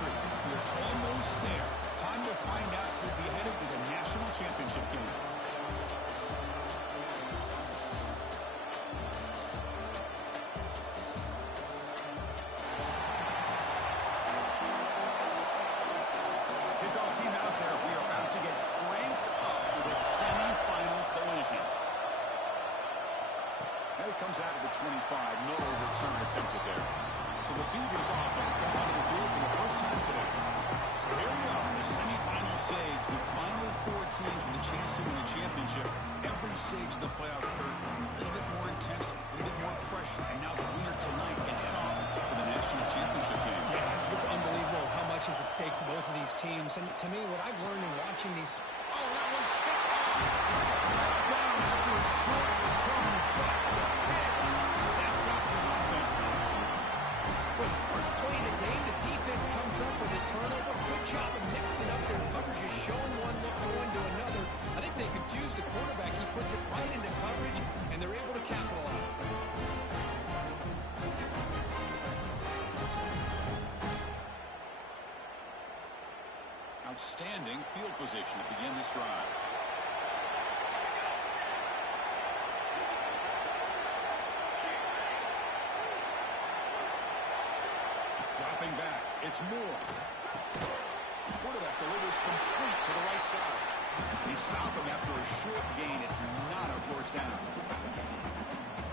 victory. We're almost there. Time to find out who'll be headed to the national championship game. Kickoff team out there. We are about to get cranked up with a semifinal collision. And it comes out of the 25. No return attempted there. So the Beavers offense comes onto the field for the first time today. So here we are, the semifinal stage, the final four teams with a chance to win a championship. Every stage of the playoff curve, a little bit more intense, a little bit more pressure, and now the winner tonight can head off to the national championship game. Yeah, it's unbelievable how much is at stake for both of these teams. And to me, what I've learned in watching these... Oh, that one's picked off. Down after a short return, but the pick sets up his offense. For the first play of the game, the defense comes up with a turnover. Good job of mixing up their coverages, showing one look, going to another. I think they confused the quarterback. He puts it right into coverage, and they're able to capitalize. Outstanding field position to begin this drive. Dropping back, it's Moore. Quarterback delivers complete to the right side. They stop him after a short gain. It's not a first down.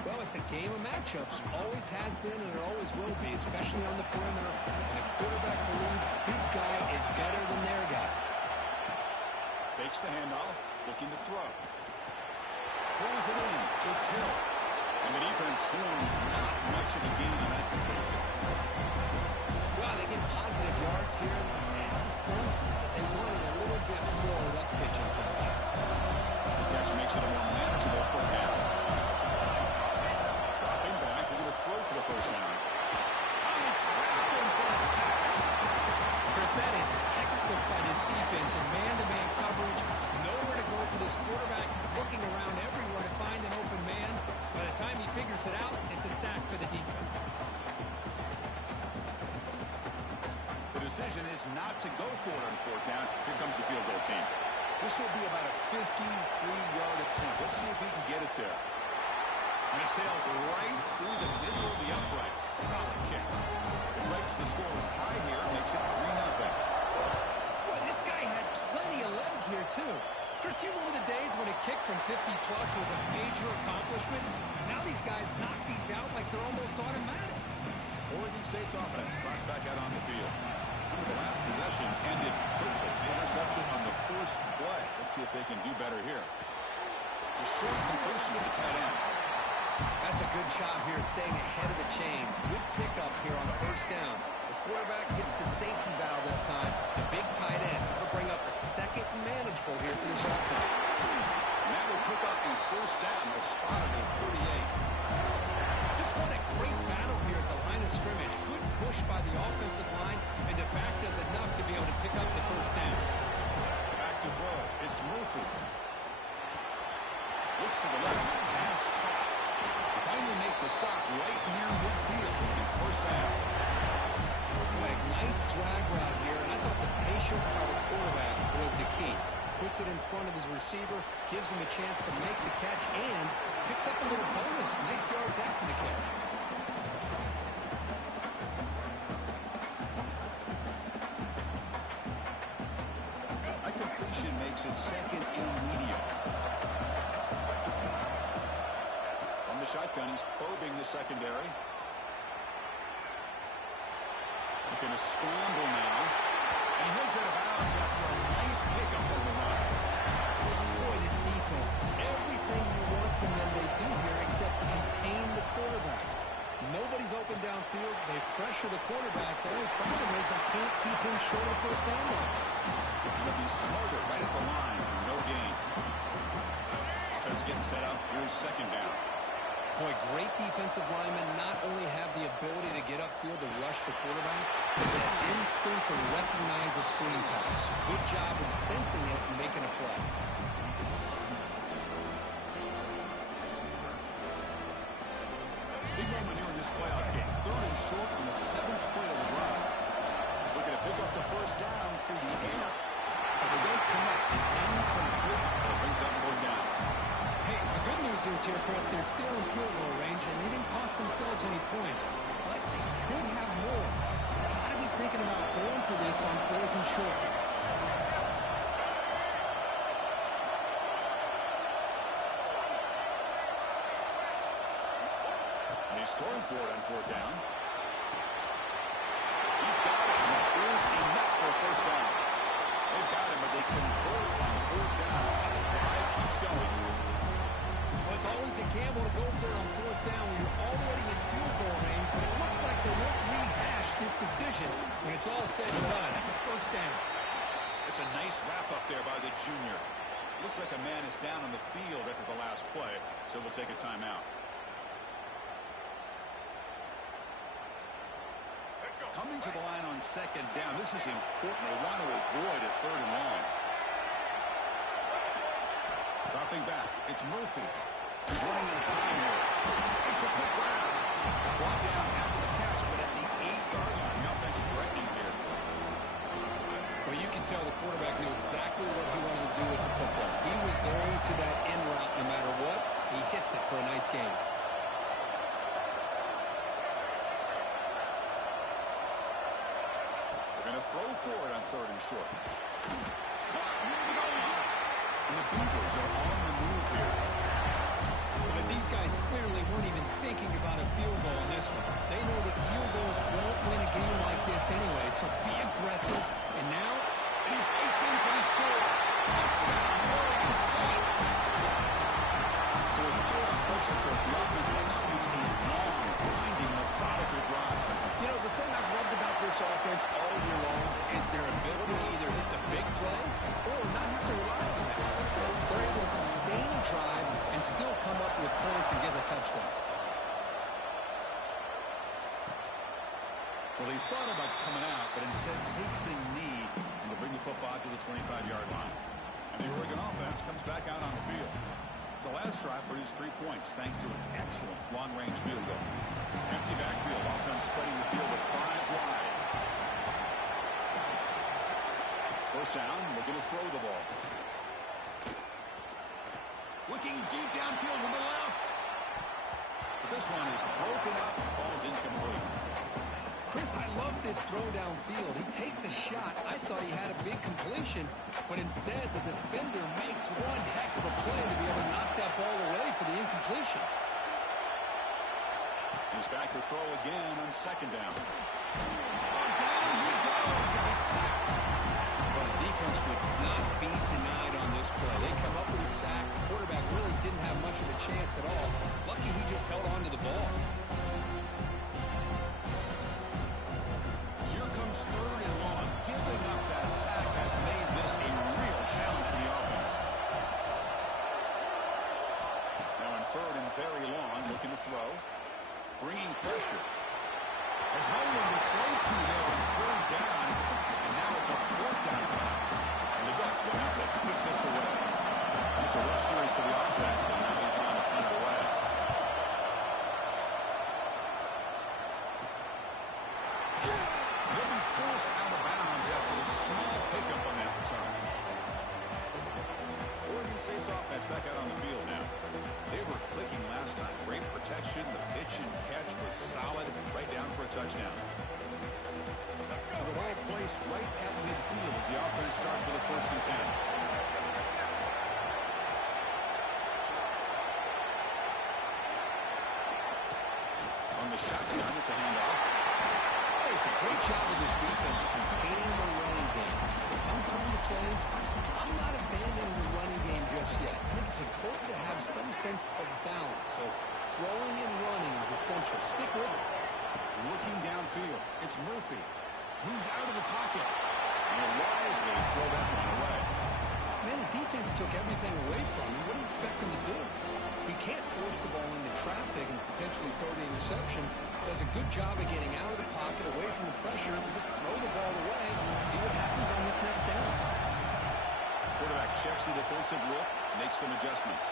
Well, it's a game of matchups. Always has been, and it always will be, especially on the perimeter. And the quarterback believes his guy is better than their guy. Fakes the handoff, looking to throw. Pulls it in. It's Hill. And the defense swarms not much of a gain on that completion. Well, they get positive yards here. They have a sense that they wanted a little bit more with that pitching coach. The catch makes it a more manageable first down. Dropping back, we're going to throw for the first down. Oh, trapping for a sack. Chris, that is textbook by this defense in man-to-man coverage. Nowhere to go for this quarterback. He's looking around everywhere to find an open man. By the time he figures it out, it's a sack for the defense. The decision is not to go for it on fourth down. Here comes the field goal team. This will be about a 53-yard attempt. Let's see if he can get it there. And it sails right through the middle of the uprights. Solid kick. It breaks the scoreless tie here, makes it 3-0. Boy, this guy had plenty of leg here, too. Chris, you remember the days when a kick from 50-plus was a major accomplishment? Now these guys knock these out like they're almost automatic. Oregon State's offense tries back out on the field. Remember, the last possession ended quickly. The interception on the first play. Let's see if they can do better here. The short completion of the tight end. That's a good job here, staying ahead of the chains. Good pickup here on first down. The quarterback hits the safety valve that time. The big tight end will bring up a second and manageable here for this offense. And that will pick up the first down, the spot of the 38. Just won a great battle here at the line of scrimmage. Good push by the offensive line, and the back does enough to be able to pick up the first down. Back to throw. It's Murphy. Looks to the left. Pass caught. Finally make the stop right near midfield. It'll be first down. Boy, nice drag route here, and I thought the patience by the quarterback was the key. Puts it in front of his receiver, gives him a chance to make the catch, and picks up a little bonus. Nice yards after the catch. That completion makes it second and medium. From the shotgun, he's probing the secondary. Looking to scramble now. And he heads out of bounds after a nice pickup on the run. Boy, this defense, everything you want from them they do here except contain the quarterback. Nobody's open downfield. They pressure the quarterback. The only problem is they can't keep him short of the first down line. Going to be smarter right at the line for no gain. Offense getting set up. Here's second down. Boy, great defensive linemen not only have the ability to get upfield to rush the quarterback, but that instinct to recognize a screen pass. Good job of sensing it and making a play. Big moment here in this playoff game. Third and short on the 7th play of the drive. Looking to pick up first down through the air. But they don't connect. It's incomplete. But it brings up fourth down. Hey, the good news is here, Chris, they're still in field goal range, and they didn't cost themselves any points. But they could have more. Got to be thinking about going for this on fourth and short. He's throwing for it on fourth down. He's got it. There's enough for a first down. They've got him, but they convert on fourth down. The drive keeps going. Well, it's always a gamble to go for it on fourth down when you're already in field goal range, but it looks like they won't rehash this decision when it's all said and done. That's a first down. It's a nice wrap-up there by the junior. Looks like a man is down on the field after the last play, so we'll take a timeout. Coming to the line on second down. This is important. They want to avoid a third and long. Dropping back. It's Murphy. He's running out of time here. It's a quick round. Brought down after the catch, but at the 8-yard line. The offense threatening here. Well, you can tell the quarterback knew exactly what he wanted to do with the football. He was going to that end route no matter what. He hits it for a nice gain. Going to throw for it on third and short. Caught near the goal line. And the Beavers are on the move here. But these guys clearly weren't even thinking about a field goal in this one. They know that field goals won't win a game like this anyway, so be aggressive. And now, he fights in for the score. Touchdown, Oregon State. So with no pressure for the offense executes a long, grinding, methodical drive. You know, the thing I've loved about this offense all year long is their ability to either hit the big play or not have to rely on that. Like this, they're able to sustain a drive and still come up with points and get a touchdown. Well, he thought about coming out, but instead takes a knee and will bring the football to the 25-yard line. And the Oregon offense comes back out on the field. The last drive produced 3 points thanks to an excellent long-range field goal. Empty backfield, offense spreading the field with 5 wide. First down, looking to throw the ball. Looking deep downfield to the left. But this one is broken up, ball's incomplete. Chris, I love this throw downfield. He takes a shot. I thought he had a big completion, but instead the defender makes one heck of a play to be able to knock that ball away for the incompletion. He's back to throw again on second down. Down he goes. It's a sack. Well, the defense would not be denied on this play. They come up with a sack. The quarterback really didn't have much of a chance at all. Lucky he just held on to the ball. Here comes third and long. Giving up that sack has made this a real challenge for the offense. Now in third and very long, looking to throw. Bringing pressure. There's no one to throw to there on third down. And now it's a fourth down. And the Ducks will have to put this away. It's a rough series for the offense, and now he's on to put it away. He'll be forced out of bounds after a small pickup on that return. Oregon State's offense back out on the field now. They were clicking last time. Great protection. The pitch and catch was solid. Right down for a touchdown. So the ball placed right at midfield as the offense starts with a 1st and 10. On the shotgun, it's a handoff. It's a great job of this defense containing the running game. If I'm calling the plays, I'm not abandoning the running game just yet. I think it's important to have some sense of balance. So throwing and running is essential. Stick with it. Looking downfield, it's Murphy. Moves out of the pocket. And wisely throw that one away. Man, the defense took everything away from him. What do you expect him to do? He can't force the ball into traffic and potentially throw the interception. Does a good job of getting out of the pocket, away from the pressure, and just throw the ball away. See what happens on this next down. Quarterback checks the defensive look, makes some adjustments.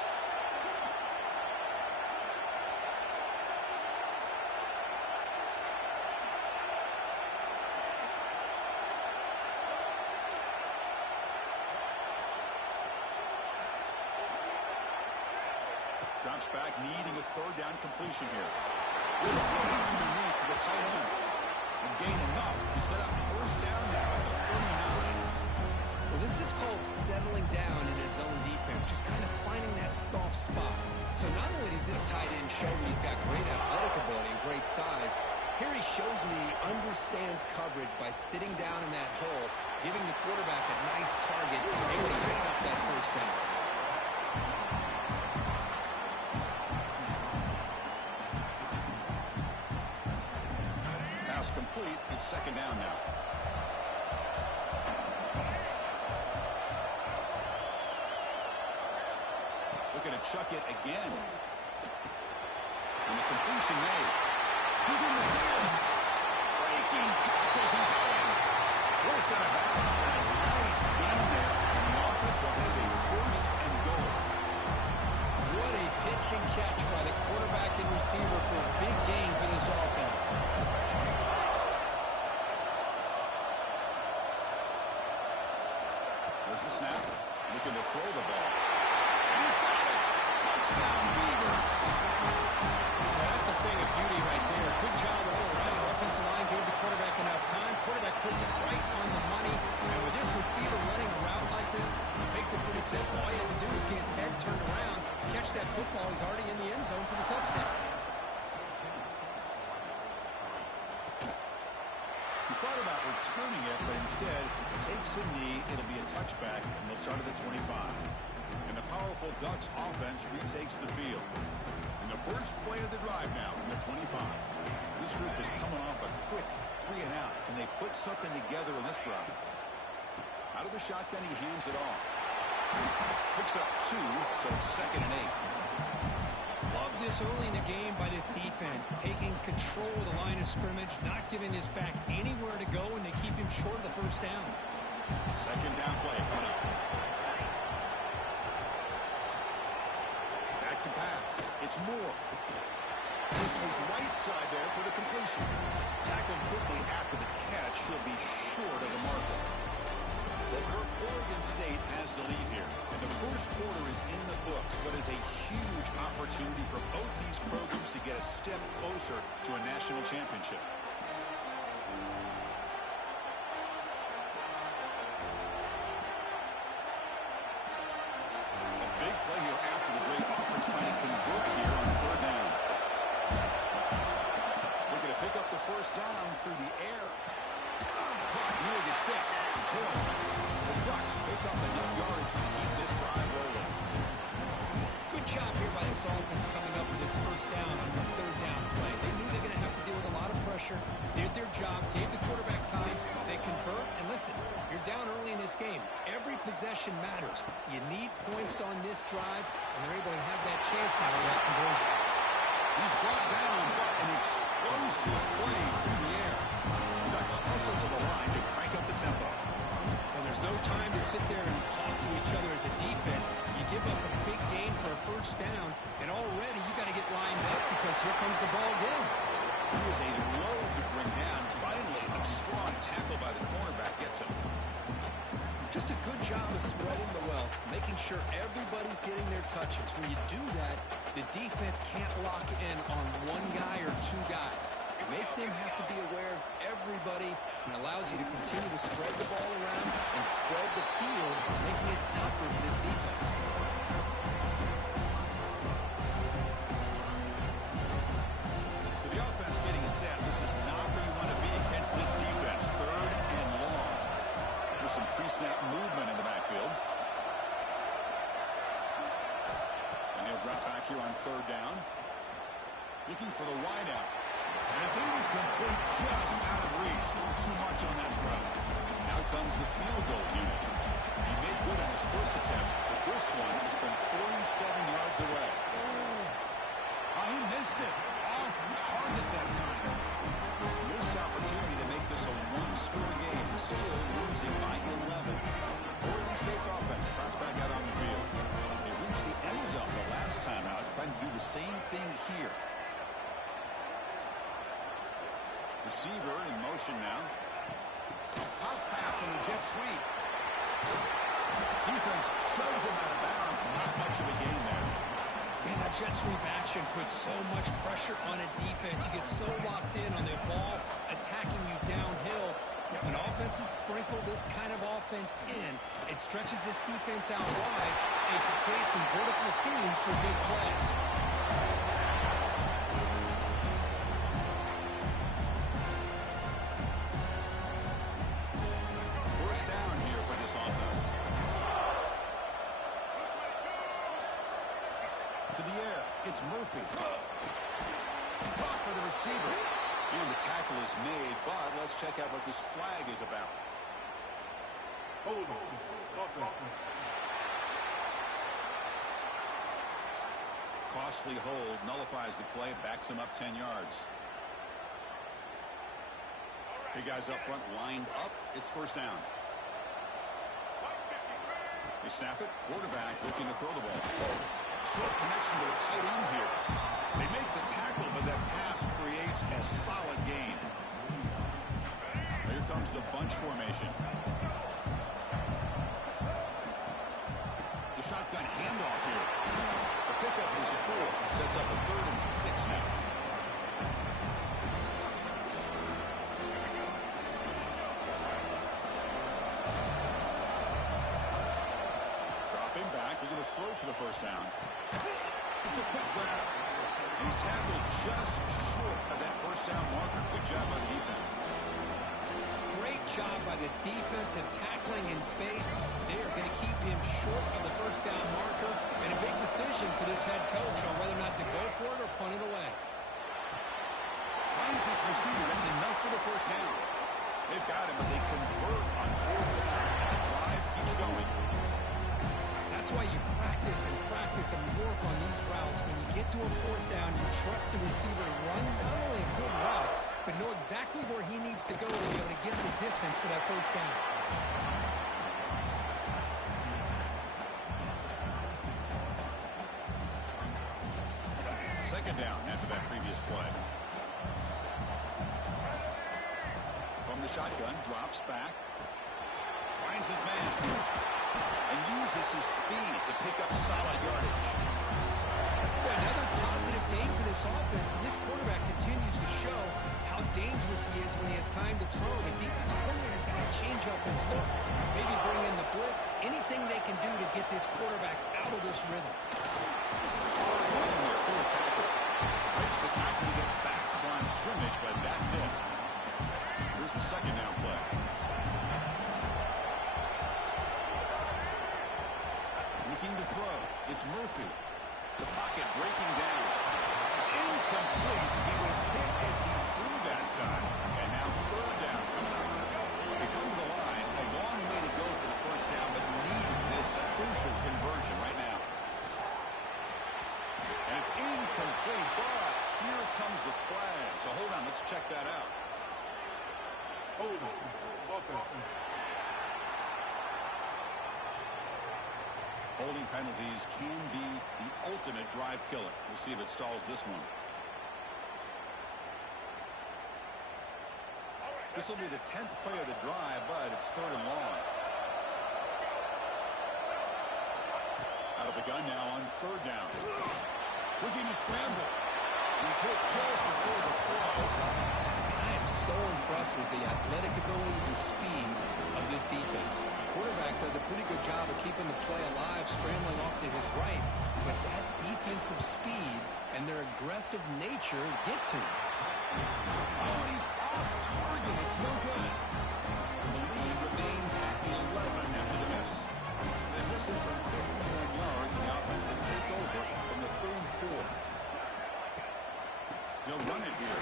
Drops back, needing a third down completion here. This is underneath to the tight end. And gain enough to set up first down now at the 39. Well, this is called settling down in his own defense, just kind of finding that soft spot. So not only does this tight end show that he's got great athletic ability and great size, here he shows that he understands coverage by sitting down in that hole, giving the quarterback a nice target, able to pick up that first down. Pass complete. It's second down now. Looking to chuck it again. And the completion made. He's in the field. Breaking tackles and going. Force out of bounds, but a nice gain there. And the offense will have a first and goal. What a pitch and catch by the quarterback and receiver for a big gain for this offense. There's the snap. Looking to throw the ball. He's got it. Touchdown, Beavers. That's a thing of beauty right there. Good job all around. The offensive line gave the quarterback enough time. Quarterback puts it right on the money. And with this receiver running a route like this, it makes it pretty simple. All you have to do is get his head turned around, catch that football. He's already in the end zone for the touchdown. He thought about returning it, but instead takes a knee. It'll be a touchback, and they'll start at the 25. And the powerful Ducks offense retakes the field. And the first play of the drive now from the 25. This group is coming off a quick 3 and out. Can they put something together in this drive? Out of the shotgun, he hands it off. Picks up 2, so it's second and 8. Love this early in the game by this defense, taking control of the line of scrimmage, not giving this back anywhere to go, and they keep him short of the first down. Second down play coming up. Back to pass. It's Moore. Just to his right side there for the completion. Tackled quickly after the catch. He'll be short of the marker. Well, Oregon State has the lead here. And the first quarter is in the books, but is a huge opportunity for both these programs to get a step closer to a national championship. A big play here after the great offense trying to convert here on third down. Looking to pick up the first down through the air. Near the sticks. It's Hill. The Ducks pick up enough yards to keep this drive rolling. Good job here by this offense coming up with this first down on the third down play. They knew they were going to have to deal with a lot of pressure, did their job, gave the quarterback time, they convert, and listen, you're down early in this game. Every possession matters. You need points on this drive, and they're able to have that chance now with that conversion. He's brought down, but an explosive play through the air. The Ducks hustle to the line to crank up the tempo. And there's no time to sit there and talk to each other as a defense. You give up a big gain for a first down, and already you got to get lined up because here comes the ball again. He was a load to bring down. Finally, a strong tackle by the cornerback gets him. Just a good job of spreading the wealth, making sure everybody's getting their touches. When you do that, the defense can't lock in on one guy or two guys. Make them have to be aware of everybody, and allows you to continue to spread the ball around and spread the field, making it tougher for this defense. So the offense getting set. This is not where you want to be against this defense. Third and long. There's some pre-snap movement in the backfield. And he'll drop back here on third down. Looking for the wideout. And it's incomplete, just out of reach. Too much on that throw. Now comes the field goal unit. He made good on his first attempt, but this one is from 47 yards away. Oh, he missed it. Off target that time. Missed opportunity to make this a one-score game. Still losing by 11. Oregon State's offense trots back out on the field. They reached the end zone the last time out, trying to do the same thing here. Receiver in motion now. A pop pass on the jet sweep. Defense shoves him out of bounds. Not much of a gain there. Man, that jet sweep action puts so much pressure on a defense. You get so locked in on the ball attacking you downhill. But when offenses sprinkle this kind of offense in, it stretches this defense out wide and can create some vertical seams for big plays. First down here for this offense. To the air, it's Murphy. Caught by the receiver. And the tackle is made, but let's check out what this flag is about. Hold on. Costly hold nullifies the play, backs him up 10 yards. Big guys up front lined up. It's first down. They snap it. Quarterback looking to throw the ball. Short connection to the tight end here. They make the tackle, but that pass creates a solid gain. Here comes the bunch formation. The shotgun handoff here. The pickup is 4. Sets up a 3rd and 6 now. Dropping back. They're going to throw for the first down. It's a quick grab. And he's tackled just short of that first down marker. Good job by the defense. Great job by this defensive tackling in space. They are going to keep him short of the first down marker. And a big decision for this head coach on whether or not to go for it or punt it away. Finds this receiver. That's enough for the first down. They've got him, but they convert on 4th down. The drive keeps going. That's why you practice and work on these routes. When you get to a 4th down, you trust the receiver to run not only a good route, but know exactly where he needs to go to be able to get the distance for that first down. Second down after that previous play. From the shotgun, drops back. Finds his man. And uses his speed to pick up solid yardage. Another positive game for this offense, and this quarterback continues to show how dangerous he is when he has time to throw. The defensive coordinator's got to change up his looks, maybe bring in the blitz, anything they can do to get this quarterback out of this rhythm. There's a hard running there for a tackle. Breaks the tackle to get back to the line of scrimmage, but that's it. Here's the second down play. Looking to throw. It's Murphy. The pocket breaking down. It's incomplete. He was hit as he threw that time. And now 3rd down coming up. They come to the line. A long way to go for the first down, but need this crucial conversion right now. And it's incomplete, but here comes the flag. So hold on, let's check that out. Hold on. Holding penalties can be the ultimate drive killer. We'll see if it stalls this one. This will be the 10th play of the drive, but it's 3rd and long. Out of the gun now on 3rd down. Looking to scramble. He's hit just before the throw. And I am so impressed with the athletic ability and speed of this defense. The quarterback does a pretty good job of keeping the play alive, scrambling off to his right. But that defensive speed and their aggressive nature get to him. Oh, and he's off target. It's no good. The lead remains at 11 after the miss. So they miss it for 51 yards, and the offense will take over from the 34. They'll run it here.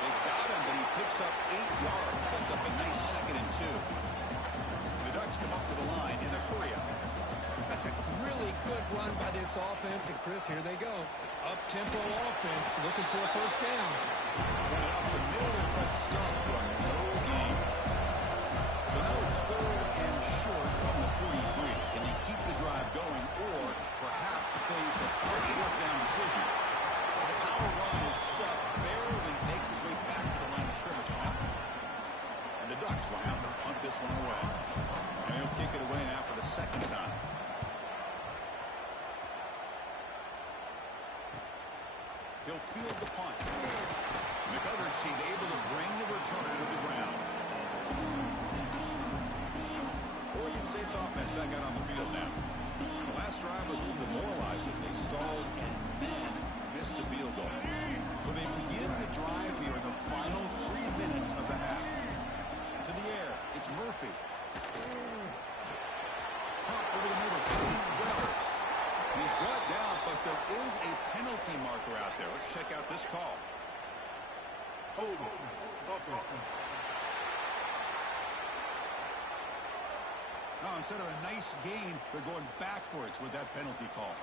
They've got him, but he picks up 8 yards, sets up a nice 2nd and 2. The Ducks come up to the line in a hurry-up. That's a really good run by this offense. And, Chris, here they go. Up-tempo offense looking for a first down. Run it up the middle, but stuff for no gain. So now it's 3rd and short from the 43. Can he keep the drive going or perhaps face a target fourth-down decision? Well, the power run is stuffed, barely makes his way back to the line of scrimmage on that one. And the Ducks will have to punt this one away. And he'll kick it away now for the 2nd time. He'll field the punt. The coverage team able to bring the returner to the ground. Oregon State's offense back out on the field now. The last drive was a little demoralizing. They stalled and then missed a field goal. So they begin the drive here in the final 3 minutes of the half. To the air, it's Murphy. Pump over the middle, it's Wells. He's brought down, but there is a penalty marker out there. Let's check out this call. Hold on. Now, instead of a nice gain, they're going backwards with that penalty call.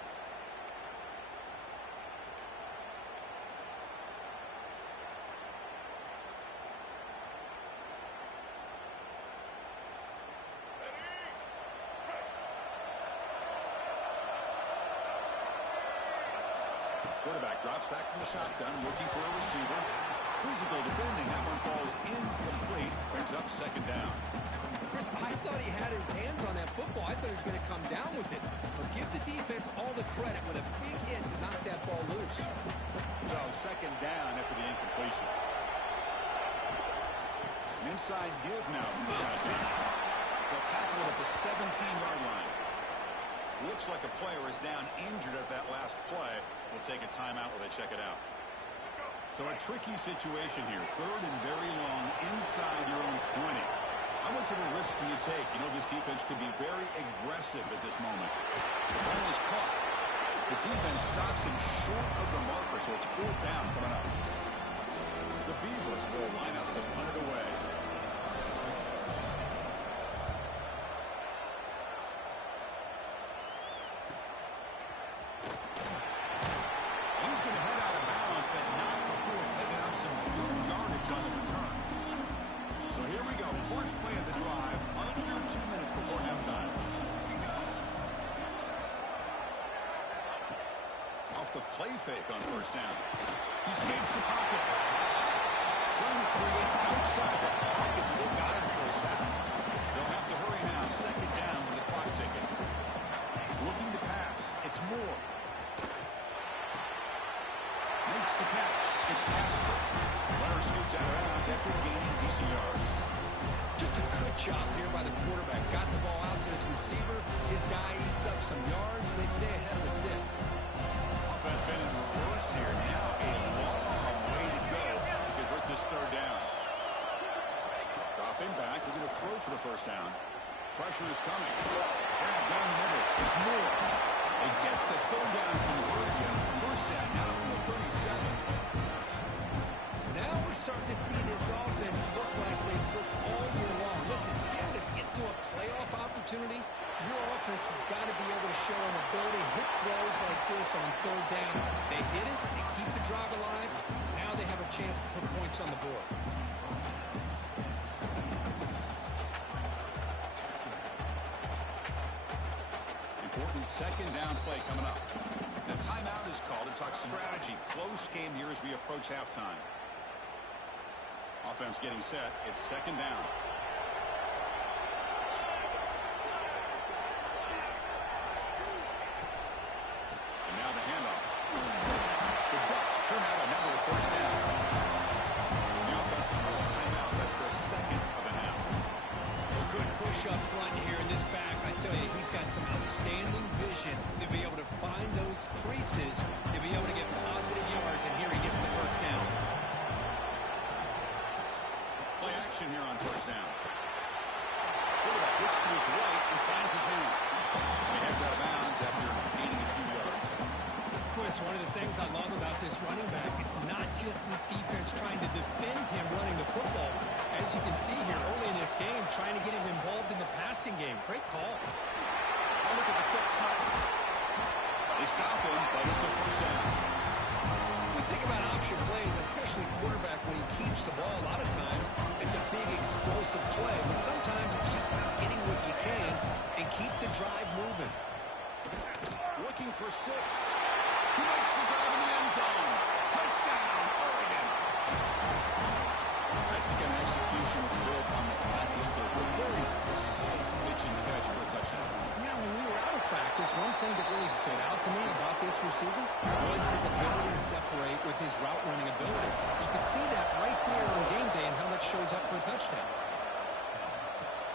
Quarterback drops back from the shotgun, looking for a receiver. Physical defending. That one falls incomplete. Brings up second down. Chris, I thought he had his hands on that football. I thought he was going to come down with it. But give the defense all the credit with a big hit to knock that ball loose. So second down after the incompletion. An inside give now from the shotgun. They'll tackle it at the 17-yard line. Looks like a player is down injured at that last play. We'll take a timeout while they check it out. So a tricky situation here. Third and very long inside your own 20. How much of a risk do you take? You know, this defense could be very aggressive at this moment. The ball is caught. The defense stops him short of the marker, so it's fourth down coming up. The Beavers will line up to punt it away. He's going to head out of bounds, but not before picking up some good yardage on the return. So here we go. First play of the drive, under 2 minutes before halftime. Off the play fake on first down. He escapes the pocket. Trying to create outside the pocket, but they've got him for a sack. They'll have to hurry now. Second down with the clock ticking. Looking to pass. It's Moore. Makes the catch. It's Casper. Runner scoots out of bounds after gaining decent yards. Just a good job here by the quarterback. Got the ball out to his receiver. His guy eats up some yards. They stay ahead of the sticks. Offense been in reverse here. Now a long way to go to convert this third down. Dropping back. Looking to throw for the first down. Pressure is coming. Down the middle. It's Moore. They get the third down conversion. First down now from the 37. Now we're starting to see this offense look like they've looked all year long. Listen, to be able to get to a playoff opportunity, your offense has got to be able to show an ability to hit throws like this on third down. They hit it, they keep the drive alive. Now they have a chance to put points on the board. Important second down play coming up. The timeout is called to talk strategy. Close game here as we approach halftime. Offense getting set. It's second down. And now the handoff. The Ducks turn out another first down. The offense will call a timeout. That's their second of the half. A good push up front here in this back. I tell you, he's got some outstanding vision to be able to find those creases, to be able to get positive yards, and here he gets the first down. Play action here on first down. Quarterback looks to his right and finds his man. He heads out of bounds after gaining a few yards. Chris, one of the things I love about this running back, it's not just this defense trying to defend him running the football. As you can see here early in this game, trying to get him involved in the passing game. Great call. Oh, look at the quick cut. They stop him, but it's a first down. When you think about option plays, especially quarterback, when he keeps the ball, a lot of times it's a big explosive play. But sometimes it's just getting what you can and keep the drive moving. Looking for 6. He makes the grab in the end zone. Touchdown, Oregon. Nice again execution. It's built on the practice field. A very precise pitch and catch for a touchdown. Yeah, when we were out of practice, one thing that really stood out to me about this receiver was his ability to separate with his route running ability. You can see that right there on game day and how that shows up for a touchdown.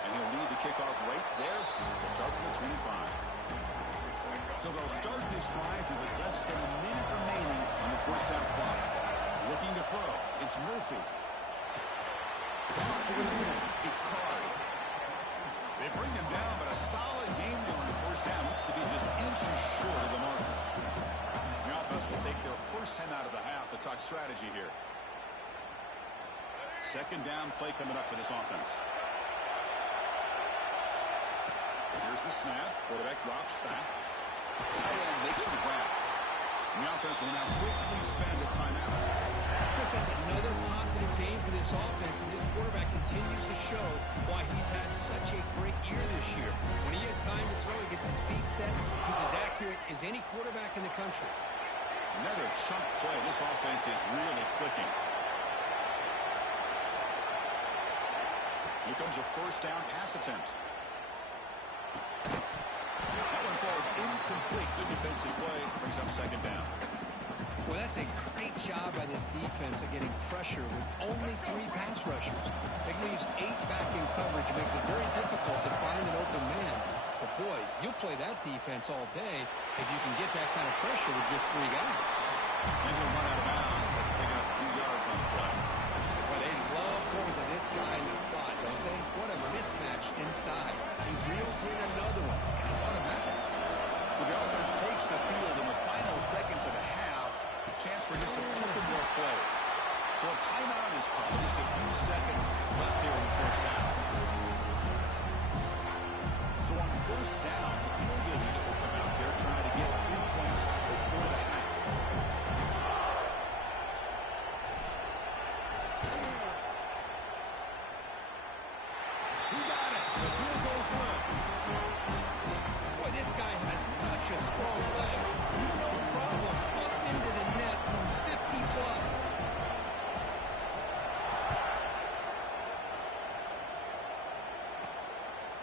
And he'll lead the kickoff right there. We'll start with the 25. So they'll start this drive with less than a minute remaining on the first half clock. Looking to throw. It's Murphy. Over the middle. It's Card. They bring him down, but a solid game there in the first half. Looks to be just inches short of the mark. The offense will take their first 10 out of the half. Let's talk strategy here. Second down play coming up for this offense. Here's the snap. Quarterback drops back. Tight end makes the grab. The offense will now quickly spend a timeout. Chris, that's another positive game for this offense, and this quarterback continues to show why he's had such a great year this year. When he has time to throw, he gets his feet set. He's as accurate as any quarterback in the country. Another chunk play. This offense is really clicking. Here comes a first down pass attempt. That one falls incomplete. Good defensive play. Brings up second down. Well, that's a great job by this defense of getting pressure with only 3 pass rushers. It leaves 8 back in coverage. It makes it very difficult to find an open man. But, boy, you'll play that defense all day if you can get that kind of pressure with just 3 guys. And he'll run out of bounds, picking up a few yards on the play. Well, they love going to this guy in the slot, don't they? What a mismatch inside. He reels in another one. This guy's automatic. So the offense takes the field in the final seconds of the half. Chance for just a couple more plays. So a timeout is called. Just a few seconds left here in the first half. So on first down, the field goal unit will come out there trying to get 3 points before the half. He got it. The field goal's good. Boy, this guy has such a strong leg. No problem. Up into the net from 50 plus.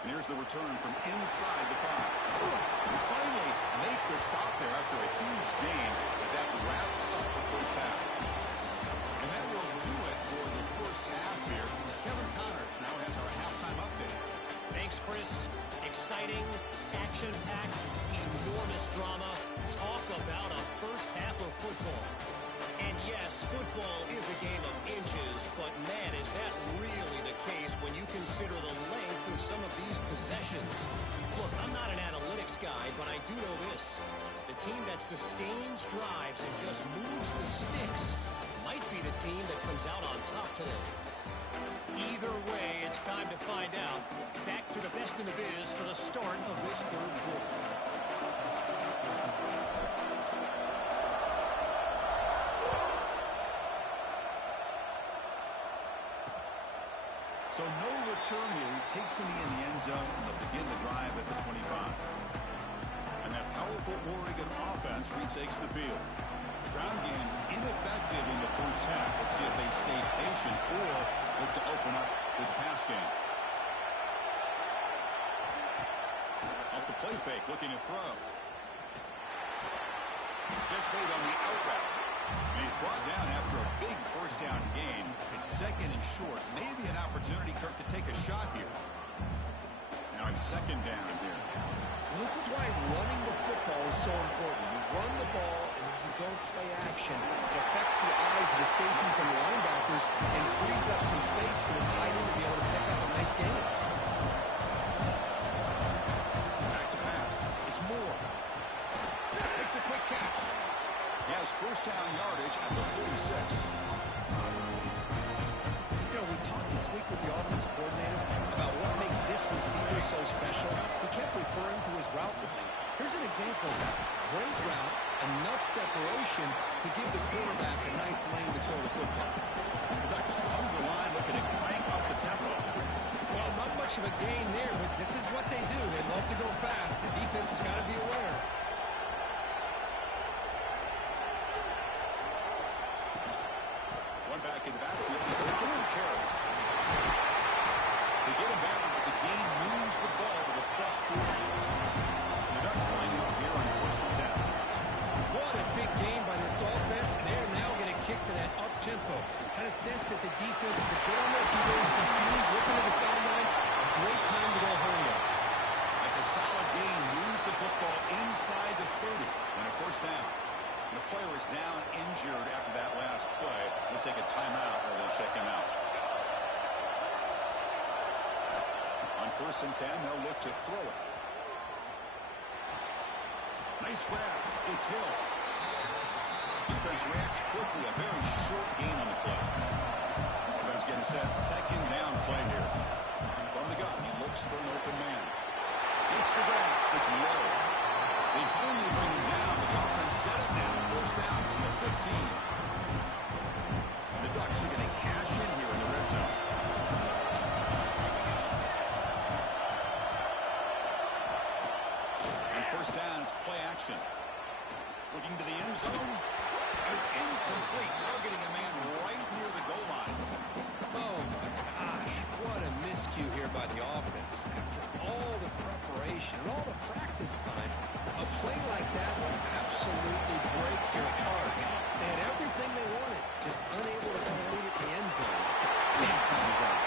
And here's the return from inside the 5. And finally make the stop there after a huge gain. That wraps up the first half. And that will do it for the first half here. Kevin Connors now has our halftime update. Thanks, Chris. Exciting, action-packed, enormous drama. Talk about a first half of football. And yes, football is a game of inches, but man, is that really the case when you consider the length of some of these possessions. Look, I'm not an analytics guy, but I do know this. The team that sustains drives and just moves the sticks might be the team that comes out on top today. Either way, it's time to find out. Back to the best in the biz for the start of this third quarter. So no return here. He takes it in the end zone, and they'll begin the drive at the 25. And that powerful Oregon offense retakes the field. The ground game ineffective in the first half. Let's see if they stay patient or look to open up with a pass game. Off the play fake, looking to throw. Gets made on the out route. And he's brought down after a big first down gain. It's second and short. Maybe an opportunity, Kirk, to take a shot here. Now it's second down here. Well, this is why running the football is so important. You run the ball and then you go play action. It affects the eyes of the safeties and the linebackers and frees up some space for the tight end to be able to pick up a nice gain. Back to pass. It's Moore. Makes a quick catch. He has first down yardage at the 46. You know, we talked this week with the offensive coordinator about what makes this receiver so special. He kept referring to his route running. Here's an example of that. Great route, enough separation to give the quarterback a nice lane to throw the football. They're just under the line looking to crank up the tempo. Well, not much of a gain there, but this is what they do. They love to go fast. The defense has got to be aware. One back in the backfield. They get the carry. They get him back, but the gain moves the ball to the +40. The Ducks line up here on first and 10. What a but the defense is a bit on their heels, confused, looking at the sidelines. A great time to go hurry up. That's a solid gain. Moves the football inside the 30 and a first down. The player is down injured after that last play. We'll take a timeout while they check him out. On 1st and 10, they'll look to throw it. Nice grab. It's Hill. Defense reacts quickly. A very short gain on the play. Offense getting set. 2nd down play here. From the gun, he looks for an open man. Makes the grab. It's low. They finally bring him down, but the offense set it down. 1st down from the 15. And the Ducks are going to cash in here in the red zone. And 1st down, it's play action. Looking to the end zone. And it's incomplete, targeting a man right near the goal line. Oh, my gosh. What a miscue here by the offense. After all the preparation and all the practice time, a play like that will absolutely break your heart. They had everything they wanted, just unable to complete it in the end zone. It's a big-time drop.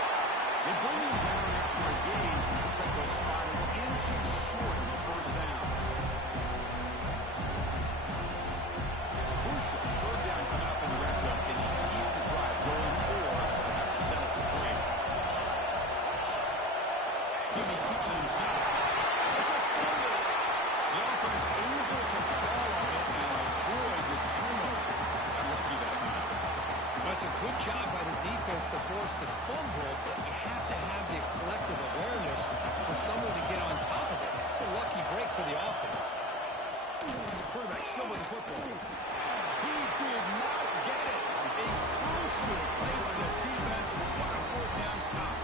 They bring him down after a game. Looks like they'll spot him inches short of the 1st down. Crucial. 3rd down coming up in the red zone. Can he keep the drive going or have to settle for 3? He keeps it himself. It's a fumble. The offense able to fall on it and avoid the turnover. Unlucky that time. Well, it's a good job by the defense to force the fumble, but you have to have the collective awareness for someone to get on top of it. It's a lucky break for the offense. Quarterback still with the football. He did not get it. A crucial play by this defense. What a 4th down stop.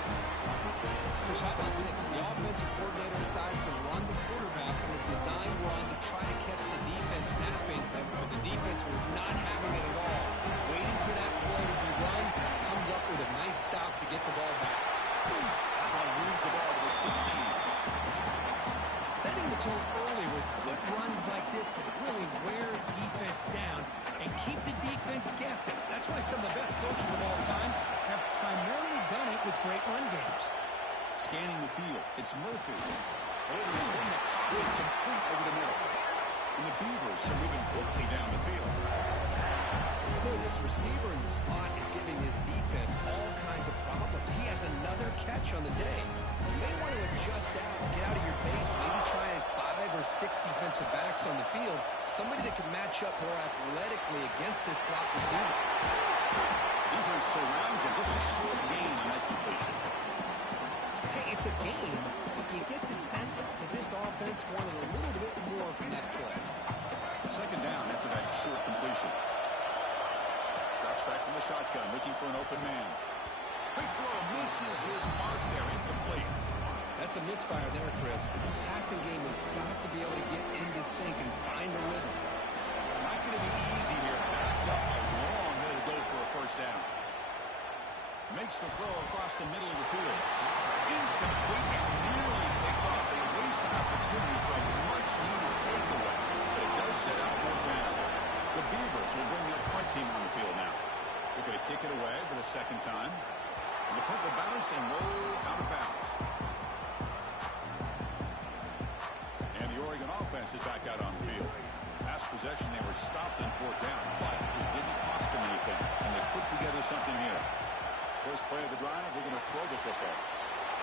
Chris, how about this? The offensive coordinator decides to run the quarterback on a design run to try to catch the defense napping, but the defense was not having it at all. Waiting for that play to be run, comes up with a nice stop to get the ball back. How moves the ball to the 16. Setting the tone early with good runs like this can really wear defense down and keep the defense guessing. That's why some of the best coaches of all time have primarily done it with great run games. Scanning the field, it's Murphy. Raiders from the pocket, complete over the middle. And the Beavers are moving quickly down the field. Boy, this receiver in the slot is giving this defense all kinds of problems. He has another catch on the day. You may want to adjust out, get out of your base, maybe try 5 or 6 defensive backs on the field, somebody that can match up more athletically against this slot receiver. Defense surrounds him. Just a short gain on that completion. Hey, it's a game, but you get the sense that this offense wanted a little bit more from that play. 2nd down after that short completion. Drops back from the shotgun, looking for an open man. Quick throw, misses his mark there, incomplete. That's a misfire there, Chris. This passing game has got to be able to get into sync and find a rhythm. Not going to be easy here. Backed up a long way to go for a 1st down. Makes the throw across the middle of the field. Incomplete and nearly picked off. They waste an opportunity for a much-needed takeaway. But it does set up 4th down. The Beavers will bring their punt team on the field now. They're going to kick it away for the 2nd time. And the punt will bounce and roll out of bounds. And the Oregon offense is back out on the field. Last possession, they were stopped and 4th down, but it didn't cost them anything. And they put together something here. First play of the drive, they're going to throw the football.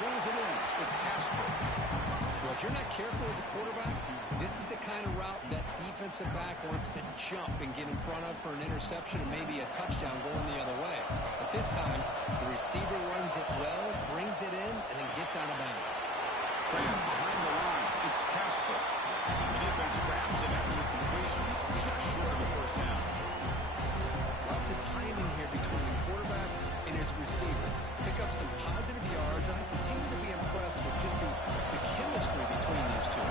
Pulls it in. It's Casper. Well, if you're not careful as a quarterback, this is the kind of route that defensive back wants to jump and get in front of for an interception and maybe a touchdown going the other way. But this time, the receiver runs it well, brings it in, and then gets out of bounds. Behind the line, it's Casper. The defense grabs it after the completion. He's just short of the 1st down. Love the timing here between the quarterback and his receiver. Pick up some positive yards, and I continue to be impressed with just the chemistry between these two.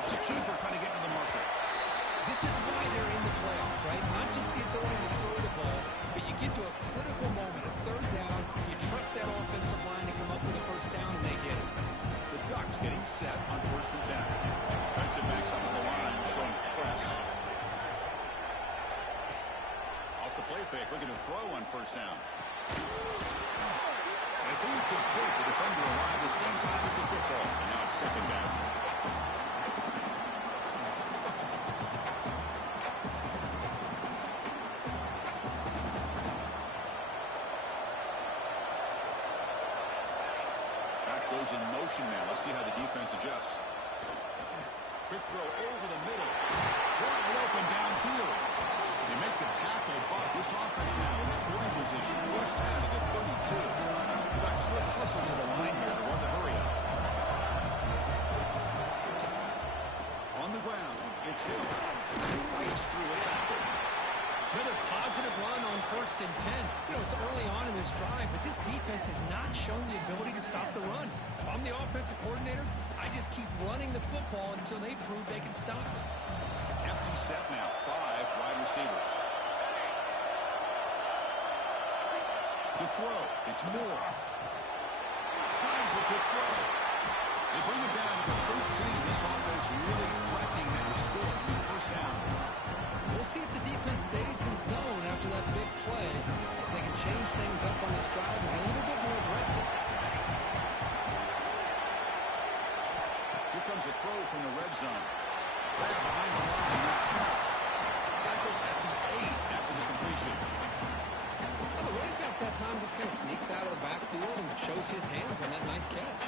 It's a keeper trying to get to the marker. This is why they're in the playoff, right? Not just the ability to throw the ball, but you get to a critical moment, a 3rd down, you trust that offensive line to come up with a 1st down, and they get it. The Ducks getting set on 1st and 10. Defensive backs up on the line, showing press. on first down. And it's incomplete. The defender arrived the same time as the football. And now it's second down. Back goes in motion now. Let's see how the defense adjusts. Quick throw over the middle. Wide open downfield. They make the tackle, but this offense now in scoring position. First down to the 32. Bucks will hustle to the line here to run the hurry up. On the ground, it's Hill. He fights through a tackle. Another positive run on 1st and 10. You know, it's early on in this drive, but this defense has not shown the ability to stop the run. If I'm the offensive coordinator, I just keep running the football until they prove they can stop it. Empty set now. 5 wide receivers. To throw, it's Moore. Signs the good throw. They bring it down to the 13. This offense really threatening now to score from the first down. We'll see if the defense stays in zone after that big play. If they can change things up on this drive and be a little bit more aggressive. Here comes a throw from the red zone. Grab behind the line and stops. Tackled at the 8 after the completion. Well, the running back that time just kind of sneaks out of the backfield and shows his hands on that nice catch.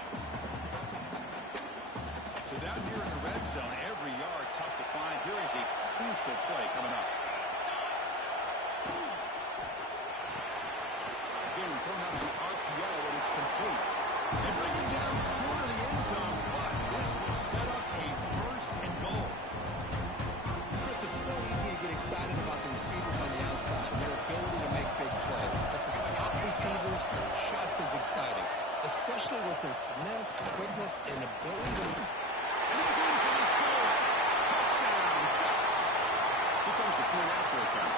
So down here in the red zone, every yard tough to find. Here is a crucial play coming up. Again, thrown out of the RPO, and it's complete. They bring him down short of the end zone, but this will set up a first and goal. Chris, it's so easy to get excited about the receivers on the outside and their ability to make big plays, but the slot receivers are just as exciting, especially with their finesse, quickness, and ability to... And he's in for the score. Touchdown, Ducks. Here comes the point after attempt.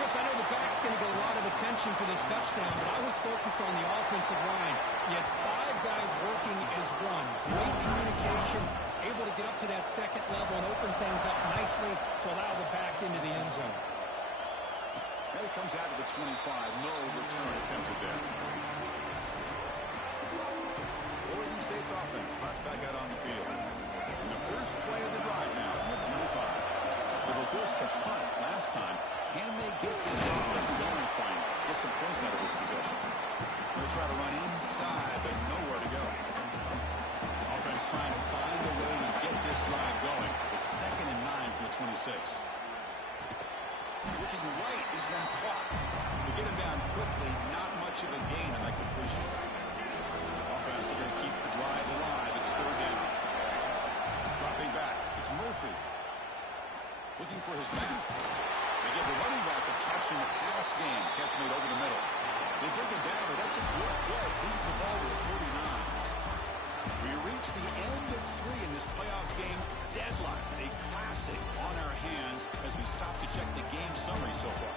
Chris, I know the back's going to get a lot of attention for this touchdown, but I was focused on the offensive line. You had 5 guys working as one. Great communication, able to get up to that second level and open things up nicely to allow the back into the end zone. Now he comes out of the 25. No return attempted there. Oregon State's offense trots back out on the field. In the first play of the drive now in the 25. They were forced to punt last time. Can they get this offense going finally? Get some points out of this possession. They'll try to run inside, but nowhere to go. Offense trying to find a way to get this drive going. It's 2nd and 9 from the 26. Looking right is one clock. To get him down quickly, not much of a gain on that completion. Offense are going to keep the drive alive. It's 3rd down. Dropping back. It's Murphy. Looking for his back. They give the running back a touch in the pass game. Catch made over the middle. They bring him down, but that's a good play. Leads the ball to 49. We reach the end of 3 in this playoff game. Deadline. A classic on our hands as we stop to check the game summary so far.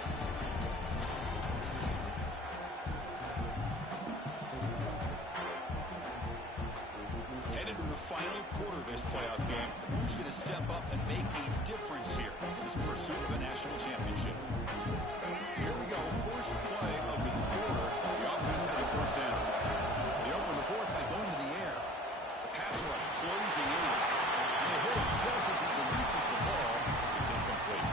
Headed to the final quarter of this playoff game. Who's going to step up and make a difference here in this pursuit of a national championship? Here we go. First play of the quarter. The offense has a first down. They open the 4th by going to the air. The pass rush closing in. And they hold just as he releases the ball. It's incomplete.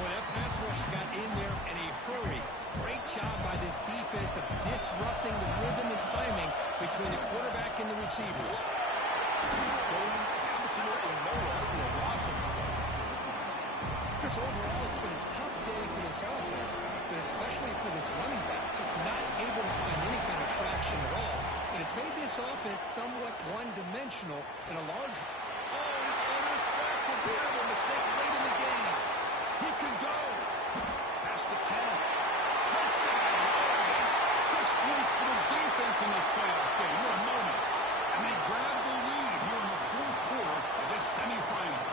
Well, that pass rush got in there in a hurry. Great job by this defense of disrupting the rhythm and timing between the quarterback and the receivers. Going absolutely nowhere to a loss of the ball. Chris, overall, it's been a tough day for this offense, but especially for this running back, just not able to find any kind of traction at all. And it's made this offense somewhat one-dimensional in a large... Oh, it's intercepted. Terrible mistake late in the game. He can go. Past the 10. Touchdown. Oregon. 6 points for the defense in this playoff game. What a moment. And they grab the lead here in the 4th quarter of this semifinal.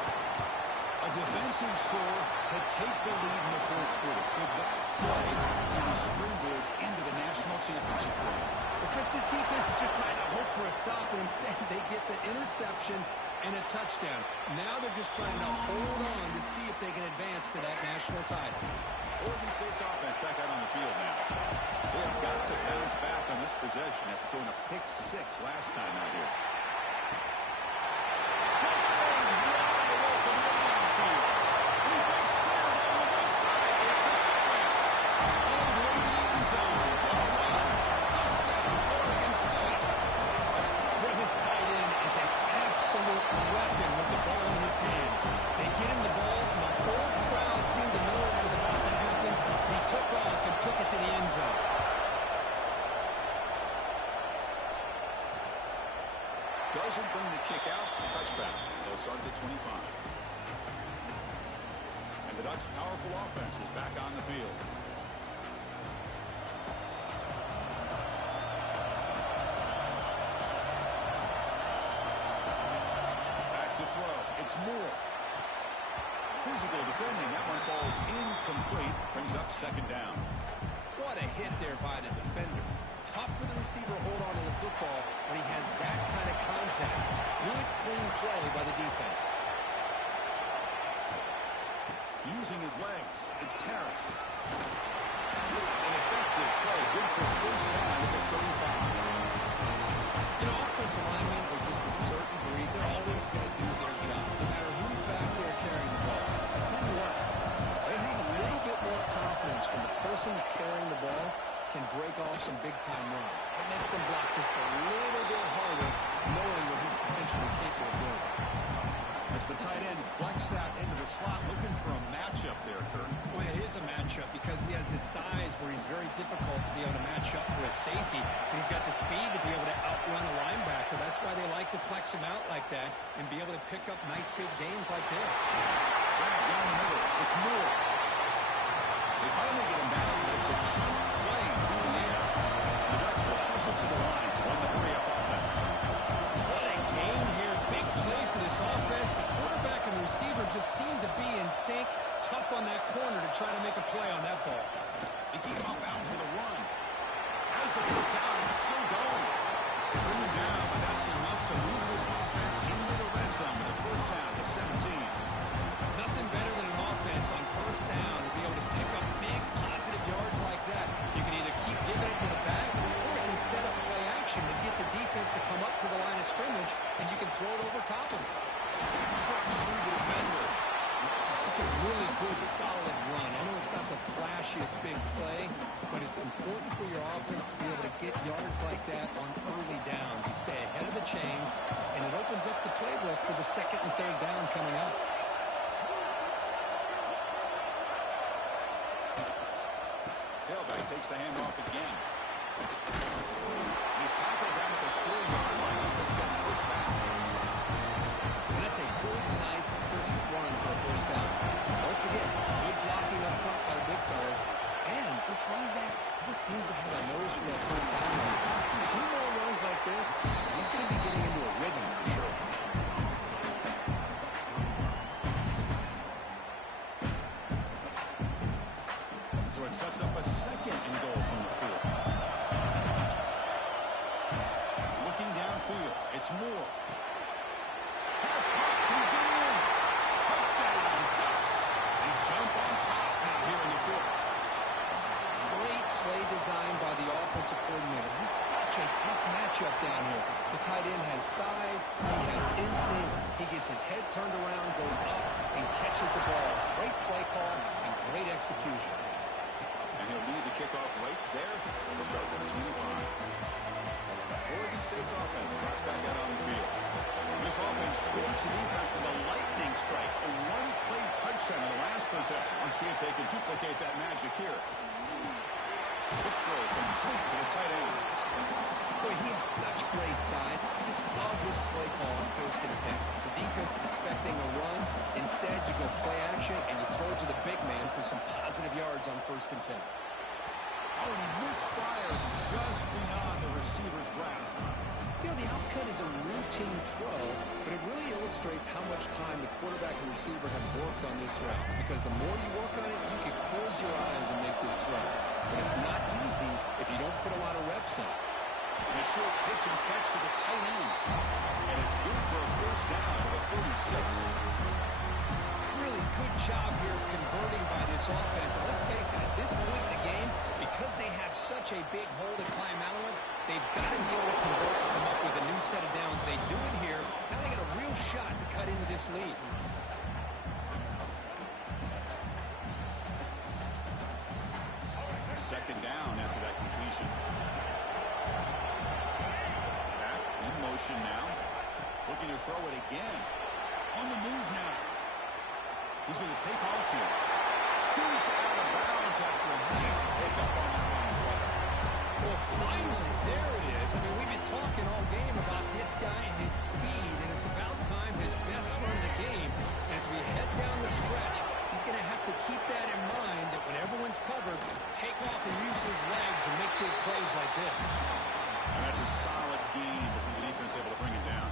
A defensive score to take the lead in the 4th quarter. Could that play be the springboard into the national championship game? Well, Chris, this defense is just trying to hope for a stop, and instead they get the interception and a touchdown. Now they're just trying to hold on to see if they can advance to that national title. Oregon State's offense back out on the field now. They have got to bounce back on this possession after throwing a pick 6 last time out here. Catch made wide open way downfield. And he breaks clear down the right side. It's a foot race. All the way to the end zone. A run. Touchdown, Oregon State. Well, his tight end is an absolute weapon with the ball in his hands. They get him the ball, and the whole crowd seemed to know what was about to happen. He took off and took it to the end zone. Doesn't bring the kick out. Touchback. They'll start at the 25. And the Ducks' powerful offense is back on the field. Back to throw. It's Moore. Physical defending. That one falls incomplete. Brings up second down. What a hit there by the defender. Tough for the receiver to hold on to the football when he has that kind of contact. Good, clean play by the defense. Using his legs. It's Harris. An effective play. Good for first down at the 35. You know, offensive linemen are just a certain breed. They're always going to do their job, no matter who's back there carrying the ball. I tell you what, they have a little bit more confidence when the person that's carrying the ball can break off some big-time runs. It makes them block just a little bit harder, knowing what he's potentially capable of doing. As the tight end flexed out into the slot, looking for a matchup there, Kurt. Well, it is a matchup because he has this size where he's very difficult to be able to match up for a safety. And he's got the speed to be able to outrun a linebacker. That's why they like to flex him out like that and be able to pick up nice big gains like this. Down the middle, it's Moore. They finally get him back, but it's a chunk play through the air. The Ducks will hustle to the line to run the hurry-up offense. What a game here. Big play for this offense. The quarterback and the receiver just seem to be in sync. Tough on that corner to try to make a play on that ball. They keep off bounds with a run. As the first down is still going. Bring him down, but that's enough to move this offense into the red zone with a first down to 17. Nothing better than an offense on first down to be able to pick up big positive yards like that. You can either keep giving it to the back, or you can set up play action and get the defense to come up to the line of scrimmage, and you can throw it over top of it. Trucks through the defender. It's a really good, solid run. I know it's not the flashiest big play, but it's important for your offense to be able to get yards like that on early downs. You stay ahead of the chains, and it opens up the playbook for the second and third down coming up. Tailback takes the handoff again. He's tackled down at the 4-yard line. Let's get pushed back. And that's a good, nice, crisp run for a first down. Don't forget, good blocking up front by the big fellas. And this running back just seems to have a nose for that first down run. A few more runs like this, he's going to be getting into a rhythm for sure. So it sets up a second and goal from the 4. Looking downfield, it's Moore. Pass caught, can he get in? Touchdown, Ducks. They jump on top now here in the 4th. Great play design by the offensive coordinator. He's such a tough matchup down here. The tight end has size, he has instincts, he gets his head turned around, goes up, and catches the ball. Great play call and great execution. And he'll lead the kickoff right there. We'll start with the 25. Oregon State's offense drops back out on the field. This offense scores the defense with a lightning strike. A one-play touchdown in the last possession. Let's see if they can duplicate that magic here. Quick throw complete to the tight end. Boy, he has such great size. I just love this play call on first and 10. The defense is expecting a run. Instead, you go play action, and you throw it to the big man for some positive yards on first and 10. Oh, and he misfires just beyond the receiver's grasp. You know, the outcut is a routine throw, but it really illustrates how much time the quarterback and receiver have worked on this route. Because the more you work on it, you can close your eyes and make this throw. But it's not easy if you don't put a lot of reps in. And a short pitch and catch to the tight end. And it's good for a first down to the 36. Really good job here of converting by this offense. And let's face it, at this point in the game, because they have such a big hole to climb out of, they've got to be able to convert and come up with a new set of downs. They do it here. Now they got a real shot to cut into this lead. Second down after that completion. Back in motion now. Looking to throw it again. On the move now. He's going to take off here. Scoots out of bounds after a nice pickup on the run play. Well, finally, there it is. I mean, we've been talking all game about this guy and his speed, and it's about time his best run of the game. As we head down the stretch, he's going to have to keep that in mind, that when everyone's covered, take off and use his legs and make big plays like this. And that's a solid gain before the defense able to bring him down.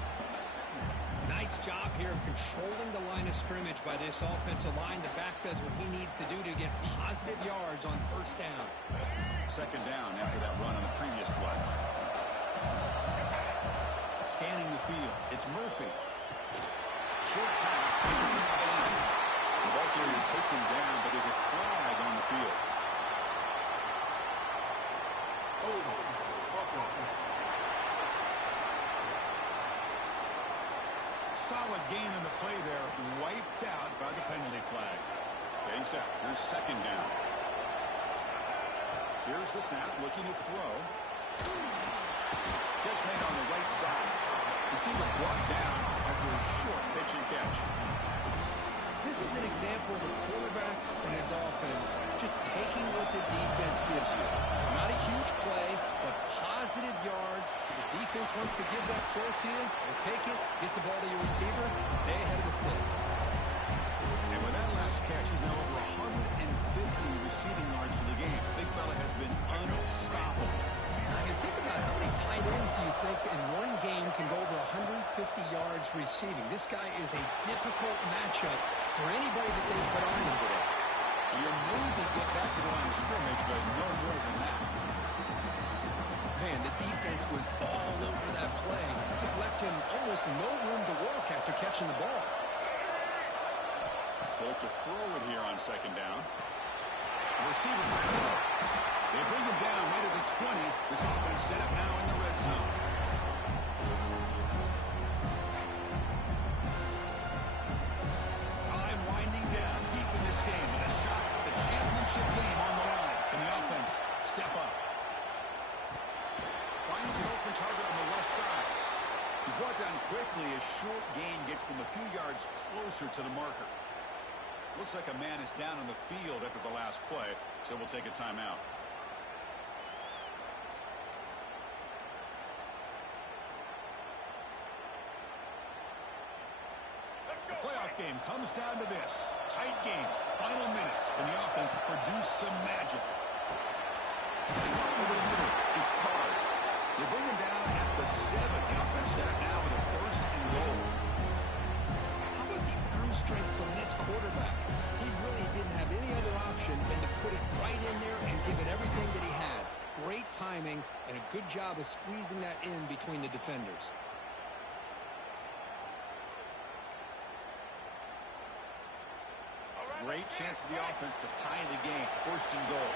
Nice job here of controlling the line of scrimmage by this offensive line. The back does what he needs to do to get positive yards on first down. Second down after that run on the previous play. Scanning the field. It's Murphy. Short pass. Finds the tight end. The ball carrier taken down, but there's a flag on the field. Solid gain in the play there, wiped out by the penalty flag. Getting set. Here's second down. Here's the snap, looking to throw. Catch made on the right side. Receiver brought down after a short pitch and catch. This is an example of a quarterback and his offense just taking what the defense gives you. Not a huge play, but positive yards. The defense wants to give that throw to you. You take it, get the ball to your receiver, stay ahead of the sticks. And with that last catch, he's now over 150 receiving yards for the game. Big fella has been unstoppable. I mean, think about how many tight ends do you think in one game can go over 150 yards receiving? This guy is a difficult matchup for anybody that they put on him today. You'll maybe get back to the line of scrimmage, but no more than that. Man, the defense was all over that play. Just left him almost no room to work after catching the ball. Bolt to throw it here on second down. The receiver picks up. They bring him down right at the 20. This offense set up now in the red zone. Time winding down deep in this game with a shot at the championship game on the line. Can the offense step up? Finds an open target on the left side. He's brought down quickly. A short gain gets them a few yards closer to the marker. Looks like a man is down on the field after the last play, so we'll take a timeout. The playoff game comes down to this. Tight game. Final minutes. Can the offense produce some magic? Over the middle. It's Card. They bring him down at the 7. The offense set up now with a first and goal. How about the arm strength from this quarterback? He really didn't have any other option than to put it right in there and give it everything that he had. Great timing and a good job of squeezing that in between the defenders. Great chance for the offense to tie the game. First and goal.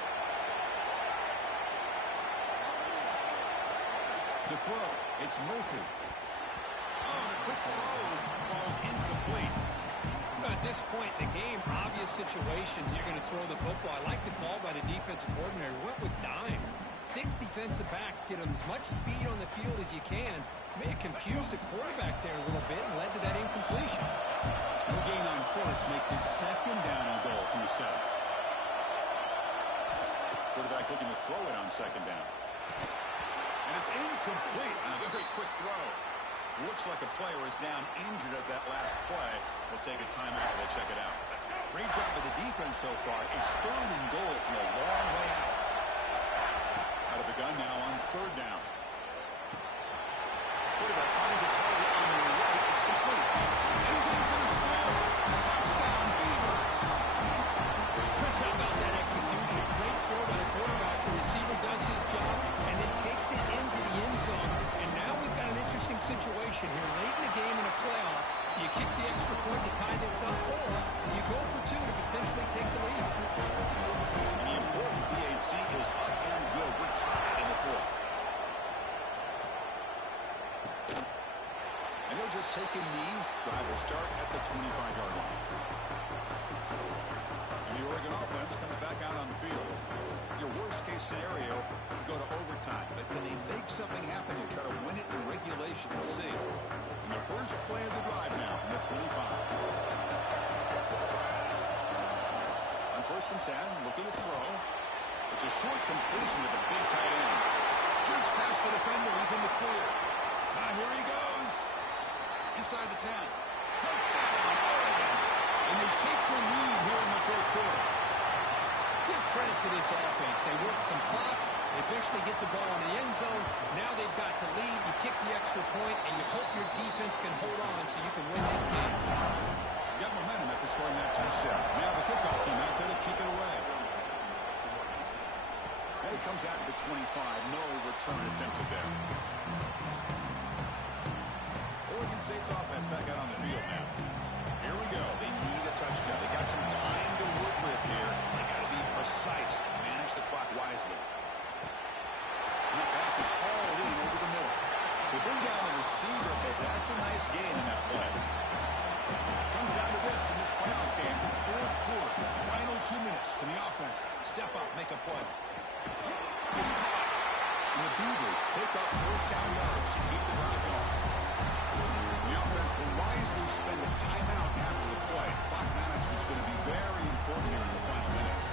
To throw, it's Murphy. Oh, the quick throw falls incomplete. At this point in the game, obvious situations, you're going to throw the football. I like the call by the defensive coordinator. Went with dime. 6 defensive backs get them as much speed on the field as you can. May have confused the quarterback there a little bit and led to that incompletion. No gain on first makes it second down and goal from the 7. Quarterback looking to throw it on second down. And it's incomplete on a very quick throw. Looks like a player is down injured at that last play. We'll take a timeout. We'll check it out. Great job by the defense so far. It's third and goal from a long way out. Out of the gun now on third down. Quarterback finds a target on the right. It's complete. And he's in for the score. Touchdown, Beavers. Chris, how about that execution? Great throw by the quarterback. The receiver does his job and then takes it into the end zone. And now we've got an interesting situation here. Late in the game in a playoff, do you kick the extra point to tie this up, or you go for two to potentially take the lead. And the important PAT is up and good. We're tied in the fourth. And he'll just take a knee. Drive will start at the 25-yard line. And the Oregon offense comes back out on the field. Your worst-case scenario, you go to overtime. But can they make something happen and try to win it in regulation and see? And the first play of the drive now from the 25. On 1st and 10, looking to throw. It's a short completion to the big tight end. Jerks past the defender. He's in the clear. Now here he goes. Inside the 10. Touchdown, Oregon. And they take the lead here in the fourth quarter. Give credit to this offense. They work some clock. They eventually get the ball in the end zone. Now they've got the lead. You kick the extra point, and you hope your defense can hold on so you can win this game. You got momentum after scoring that touchdown. Now the kickoff team out there to kick it away. And he comes out to the 25. No return attempted there. Oregon State's offense back out on the field now. Here we go. They need a touchdown. They got some time to work with here. They got to be precise and manage the clock wisely. And that pass is hauled in over the middle. They bring down the receiver, but that's a nice gain in that play. Comes down to this in this playoff game. Fourth quarter. Final 2 minutes. Can the offense step up, make a play? It's caught. And the Beavers pick up first down yards to keep the drive going. The offense will wisely spend a timeout after the play. Clock management is going to be very important here in the final minutes.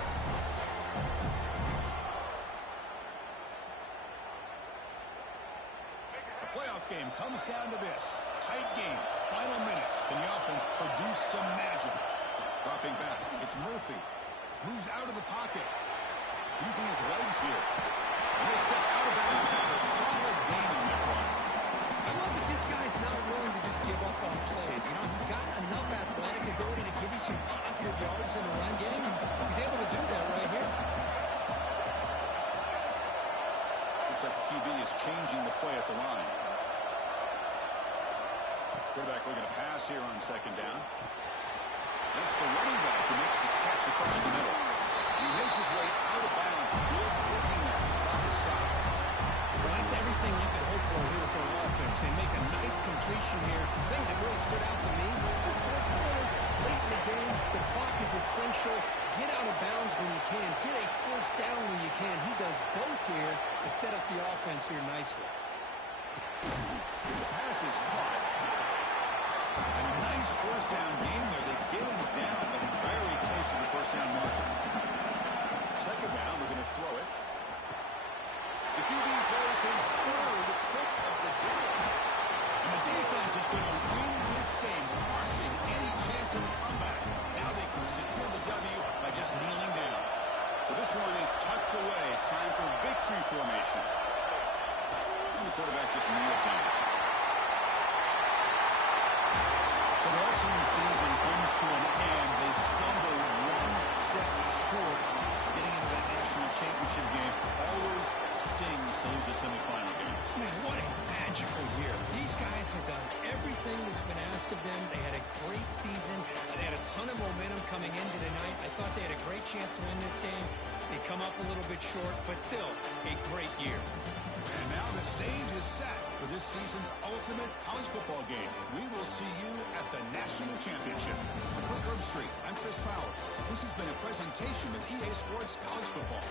The playoff game comes down to this. Tight game. Final minutes. Can the offense produce some magic? Dropping back. It's Murphy. Moves out of the pocket. Using his legs here. And he'll step out of bounds after a solid gain on that one. I love that this guy's not willing to just give up on plays. You know, he's got enough athletic ability to give you some positive yards in the run game, and he's able to do that right here. Looks like the QB is changing the play at the line. Quarterback looking to pass here on 2nd down. That's the running back who makes the catch across the middle. He makes his way out of bounds. Good thinking there. Clock is stopped. Well, that's everything you could hope for here for an offense. They make a nice completion here. The thing that really stood out to me, the fourth quarter, late in the game, the clock is essential. Get out of bounds when you can. Get a first down when you can. He does both here to set up the offense here nicely. The pass is caught. And a nice first down game there. They get him down, but very close to the first down marker. 2nd down, we're going to throw it. The QB throws his 3rd pick of the day. And the defense is going to win this game, crushing any chance of a comeback. Now they can secure the W by just kneeling down. So this one is tucked away. Time for victory formation. And the quarterback just kneels down. So the Archie season comes to an end. They stumble one step short getting into that national championship game. Always stings to lose a semifinal game. Man, what a magical year. These guys have done everything that's been asked of them. They had a great season. They had a ton of momentum coming into tonight. I thought they had a great chance to win this game. They come up a little bit short, but still a great year. And now the stage is set for this season's ultimate college football game. We will see you at the National Championship. For Curb Street, I'm Chris Fowler. This has been a presentation of EA Sports College Football.